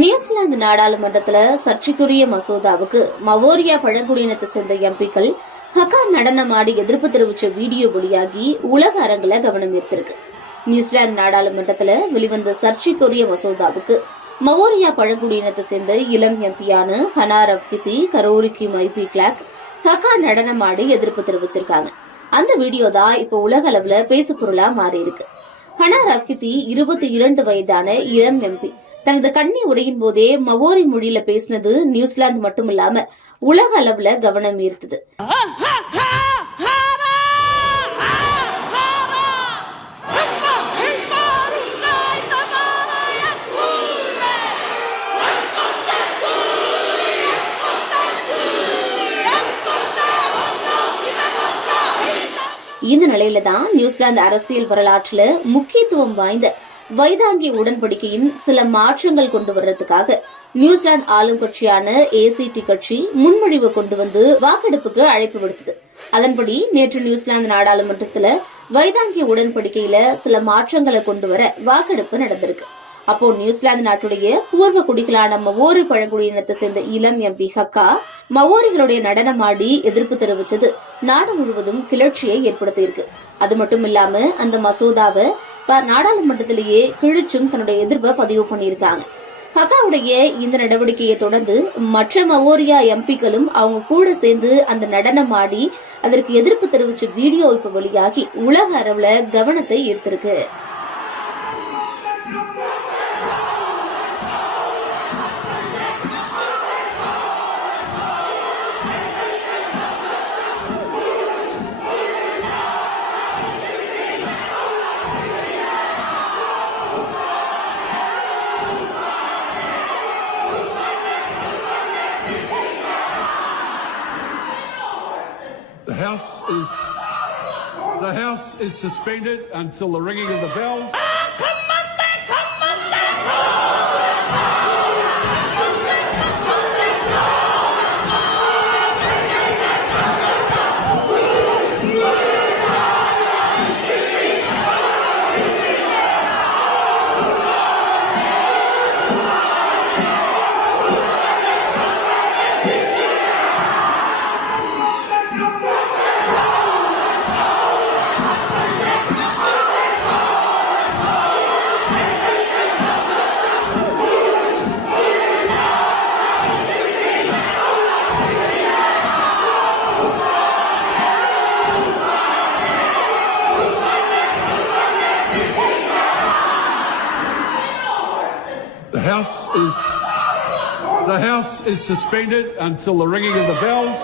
New Zealand நாடாளுமன்றத்துல சர்ச்சைக்குரிய மசோதாவுக்கு மவோரியா பழங்குடியினத்தை சேர்ந்த எம்பிக்கள் ஹக்கா நடனமாடி எதிர்ப்பு தெரிவிச்ச வீடியோ வெளியாகி உலக அரங்குல கவனம் ஈர்த்திருக்கு. நியூசிலாந்து நாடாளுமன்றத்துல வெளிவந்த சர்ச்சைக்குரிய மசோதாவுக்கு மவோரியா பழங்குடியினத்தை சேர்ந்த இளம் எம்பியான ஹனா ரவ்கிதி கரோரிக்கி மைபி கிளாக் ஹக்கா நடனமாடி எதிர்ப்பு தெரிவிச்சிருக்காங்க. அந்த வீடியோ தான் இப்ப உலக அளவுல பேசு பொருளா மாறி இருக்கு. ஹனா ரவ்கிதி 22 வயதான இளம் எம்பி தனது கன்னி உரையின் போதே மவோரி மொழியில பேசினது நியூசிலாந்து மட்டுமில்லாம உலக அளவுல கவனம் ஈர்த்தது. இந்த நிலையில தான் நியூசிலாந்து அரசியல் வரலாற்றுல முக்கியத்துவம் வாய்ந்த வைதாங்கி உடன்படிக்கையின் சில மாற்றங்கள் கொண்டு வர்றதுக்காக நியூசிலாந்து ஆளும் கட்சியான ACT கட்சி முன்மொழிவு கொண்டு வந்து வாக்கெடுப்புக்கு அழைப்பு விடுத்தது. அதன்படி நேற்று நியூசிலாந்து நாடாளுமன்றத்துல வைதாங்கி உடன்படிக்கையில சில மாற்றங்களை கொண்டு வர வாக்கெடுப்பு நடந்திருக்கு. அப்போ நியூசிலாந்து நாட்டுடைய பூர்வ குடிகளான மவோரி பழங்குடியினத்தை சேர்ந்த இளம் எம்பி ஹக்கா மவோரிகளுடைய நடனமாடி எதிர்ப்பு தெரிவிச்சது நாடு முழுவதும் கிளர்ச்சியை ஏற்படுத்தியிருக்கு. அது மட்டும் இல்லாம அந்த மசோதாவை நாடாளுமன்றத்திலேயே கிழிச்சும் தன்னுடைய எதிர்ப்பை பதிவு பண்ணியிருக்காங்க. ஹக்காவுடைய இந்த நடவடிக்கையை தொடர்ந்து மற்ற மவோரியா எம்பிக்களும் அவங்க கூட சேர்ந்து அந்த நடனம் ஆடி அதற்கு எதிர்ப்பு தெரிவிச்ச வீடியோ இப்ப வெளியாகி உலக அளவுல கவனத்தை ஈர்த்திருக்கு. The House is suspended until the ringing of the bells. The House is suspended until the ringing of the bells.